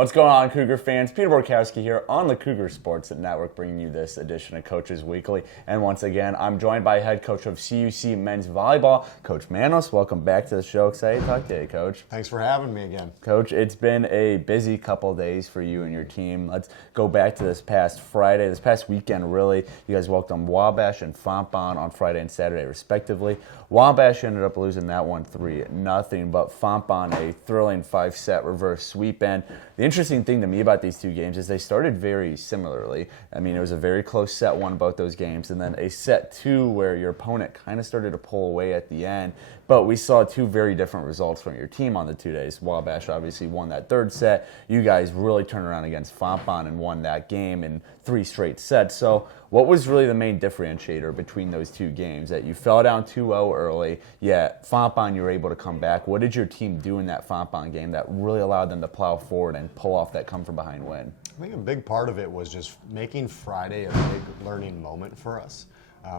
What's going on, Cougar fans? Peter Borkowski here on the Cougar Sports Network, bringing you this edition of Coaches Weekly. And once again, I'm joined by head coach of CUC men's volleyball, Coach Manos. Welcome back to the show. Excited to talk to you, Coach. Thanks for having me again. Coach, it's been a busy couple days for you and your team. Let's go back to this past Friday, this past weekend, really. You guys welcomed Wabash and Fontbonne on Friday and Saturday, respectively. Wabash ended up losing that one 3-0, but Fontbonne a thrilling 5-set reverse sweep. And the interesting thing to me about these two games is they started very similarly. I mean, it was a very close set one, both those games, and then a set two where your opponent kind of started to pull away at the end. But we saw two very different results from your team on the 2 days. Wabash obviously won that third set. You guys really turned around against Fontbonne and won that game in 3 straight sets. So what was really the main differentiator between those two games? That you fell down 2-0 early, yet Fontbonne you were able to come back. What did your team do in that Fontbonne game that really allowed them to plow forward and pull off that come-from-behind win? I think a big part of it was just making Friday a big learning moment for us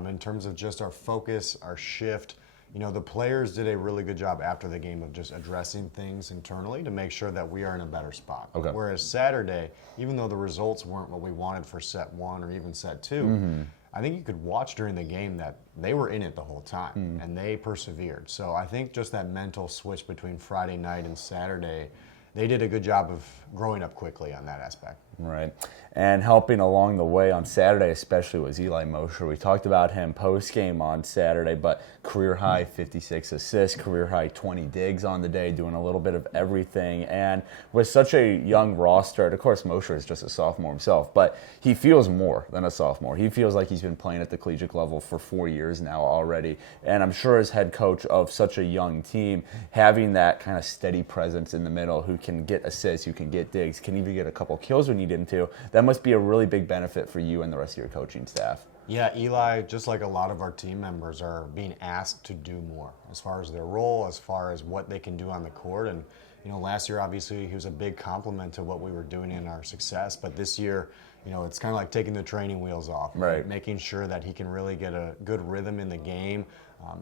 in terms of just our focus, our shift. You know, the players did a really good job after the game of just addressing things internally to make sure that we are in a better spot. Okay. Whereas Saturday, even though the results weren't what we wanted for set one or even set two, I think you could watch during the game that they were in it the whole time and they persevered. So I think just that mental switch between Friday night and Saturday, they did a good job of growing up quickly on that aspect. Right. And helping along the way on Saturday especially was Eli Mosher. We talked about him post-game on Saturday, but career-high 56 assists, career-high 20 digs on the day, doing a little bit of everything. And with such a young roster, and of course Mosher is just a sophomore himself, but he feels more than a sophomore. He feels like he's been playing at the collegiate level for 4 years now already. And I'm sure as head coach of such a young team, having that kind of steady presence in the middle who can get assists, who can get digs, can even get a couple kills when you need him to, that must be a really big benefit for you and the rest of your coaching staff. Yeah, Eli, just like a lot of our team members, are being asked to do more as far as their role, as far as what they can do on the court. And, you know, last year, obviously, he was a big compliment to what we were doing in our success. But this year, you know, it's kind of like taking the training wheels off. Right. Making sure that he can really get a good rhythm in the game,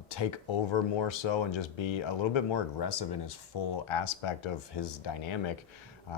take over more so, and just be a little bit more aggressive in his full aspect of his dynamic.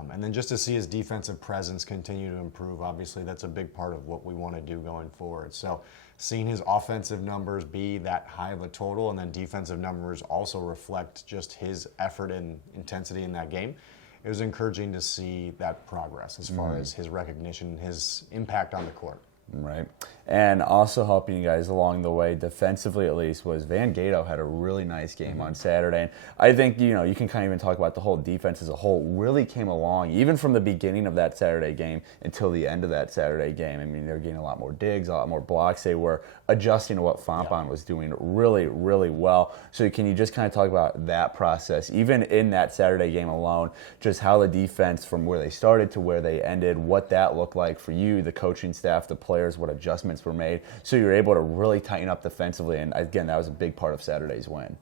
And then just to see his defensive presence continue to improve, obviously that's a big part of what we want to do going forward. So seeing his offensive numbers be that high of a total and then defensive numbers also reflect just his effort and intensity in that game, it was encouraging to see that progress as far as his recognition, his impact on the court. Right. And also helping you guys along the way, defensively at least, was Van Gato had a really nice game on Saturday. And I think, you know, you can kind of even talk about the whole defense as a whole really came along, even from the beginning of that Saturday game until the end of that Saturday game. I mean, they were getting a lot more digs, a lot more blocks. They were adjusting to what Fontbonne was doing really, really well. So can you just kind of talk about that process, even in that Saturday game alone, just how the defense from where they started to where they ended, what that looked like for you, the coaching staff, the players, what adjustments were made, so you're able to really tighten up defensively. And again, that was a big part of Saturday's win.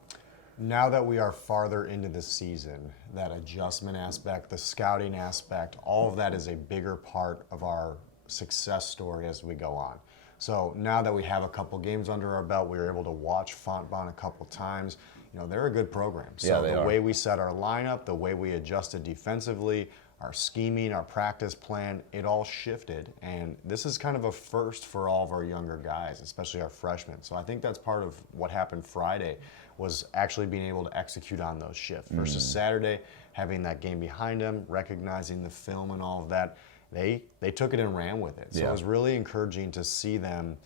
Now that we are farther into the season, that adjustment aspect, the scouting aspect, all of that is a bigger part of our success story as we go on. So now that we have a couple games under our belt, we were able to watch Fontbonne a couple times. You know, they're a good program. So the way we set our lineup, the way we adjusted defensively, our scheming, our practice plan, it all shifted. And this is kind of a first for all of our younger guys, especially our freshmen. So I think that's part of what happened Friday was actually being able to execute on those shifts versus Saturday, having that game behind them, recognizing the film and all of that. They took it and ran with it. So it was really encouraging to see them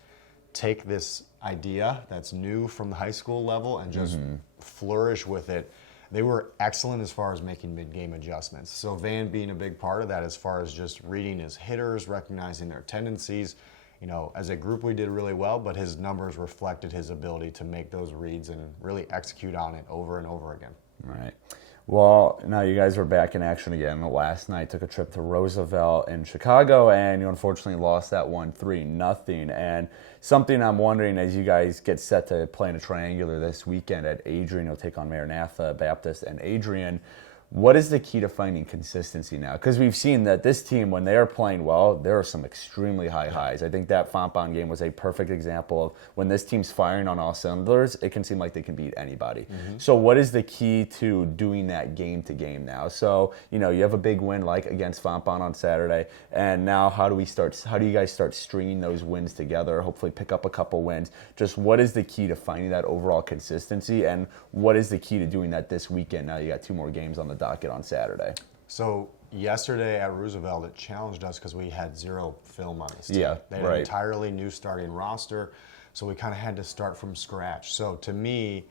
take this idea that's new from the high school level and just flourish with it. They were excellent as far as making mid-game adjustments. So Van being a big part of that as far as just reading his hitters, recognizing their tendencies. You know, as a group we did really well, but his numbers reflected his ability to make those reads and really execute on it over and over again. Right. Well, now you guys are back in action again. Last night took a trip to Roosevelt in Chicago, and you unfortunately lost that one 3-0. And something I'm wondering as you guys get set to play in a triangular this weekend at Adrian, you'll take on Maranatha, Baptist, and Adrian. What is the key to finding consistency now? Because we've seen that this team, when they are playing well, there are some extremely high highs. I think that Fontbonne game was a perfect example of when this team's firing on all cylinders, it can seem like they can beat anybody. So what is the key to doing that game to game now? So, you have a big win like against Fontbonne on Saturday, and now how do you guys start stringing those wins together, hopefully pick up a couple wins? Just what is the key to finding that overall consistency, and what is the key to doing that this weekend? Now you got 2 more games on the docket on Saturday. So yesterday at Roosevelt, it challenged us because we had 0 film on this team. Yeah, they had an entirely new starting roster, so we kind of had to start from scratch. So to me,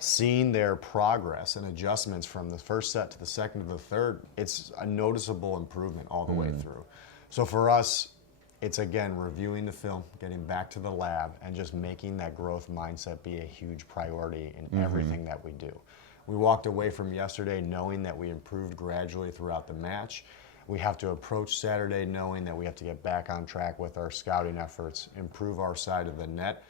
seeing their progress and adjustments from the first set to the second to the third, it's a noticeable improvement all the way through. So for us, it's again reviewing the film, getting back to the lab, and just making that growth mindset be a huge priority in everything that we do. We walked away from yesterday knowing that we improved gradually throughout the match. We have to approach Saturday knowing that we have to get back on track with our scouting efforts, improve our side of the net,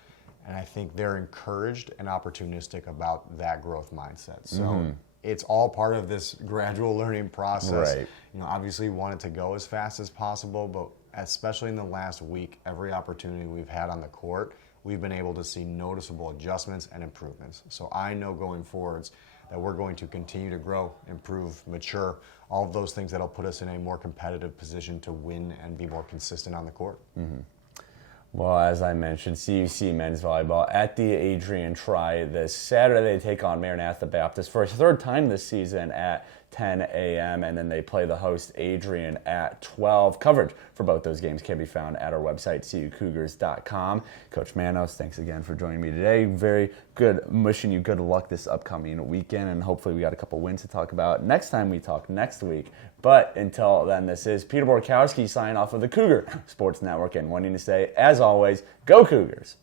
and I think they're encouraged and opportunistic about that growth mindset. So it's all part of this gradual learning process. Right. Obviously we want it to go as fast as possible, but especially in the last week, every opportunity we've had on the court, we've been able to see noticeable adjustments and improvements. So I know going forwards that we're going to continue to grow, improve, mature, all of those things that'll put us in a more competitive position to win and be more consistent on the court. Well, as I mentioned, CUC men's volleyball at the Adrian Tri this Saturday. They take on Maranatha Baptist for a 3rd time this season at 10 a.m., and then they play the host Adrian at 12. Coverage for both those games can be found at our website, cucougars.com. Coach Manos, thanks again for joining me today. Very good. Wishing you good luck this upcoming weekend, and hopefully we got a couple wins to talk about next time we talk next week. But until then, this is Peter Borkowski signing off of the Cougar Sports Network and wanting to say, as always, go Cougars!